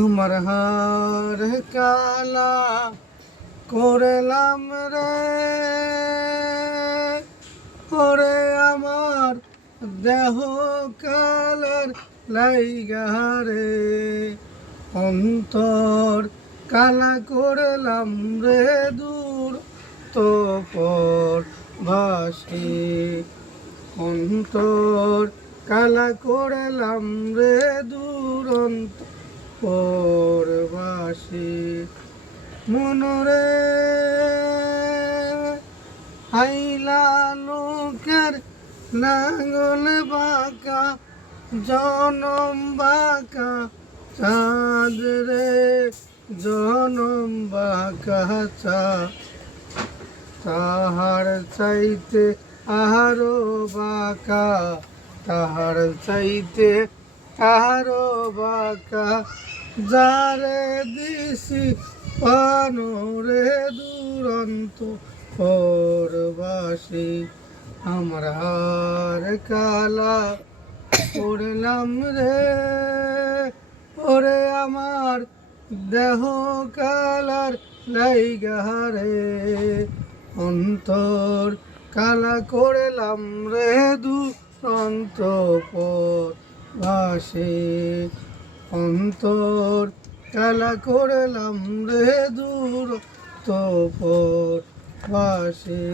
আমার হার কালা করলাম রে, ওরে আমার দেহ কালার লাইগা রে, অন্তর কালা করলাম রে, দূর তো পর ভাসি, অন্তর কালা করলাম রে, দুরন্ত পরবাসী। মনরে আইলা লোকের নাঙ্গল বাঁকা, জনম বাঁকা চাঁদ রে, জনম বাঁকা চাঁদ, তাহার চাইতে আহারো বাঁকা, তাহার চাইতে আহারো বাঁকা, যারে দিছি পানরে, দুরন্ত পরবাসী। আমার হার কালা করলাম রে, ওরে আমার দেহ কালার লাইগা রে, অন্তর কালা করলাম রে, দুরন্ত পরবাসী, অন্তর কালা করলাম রে, দূরন্ত পরবাসী।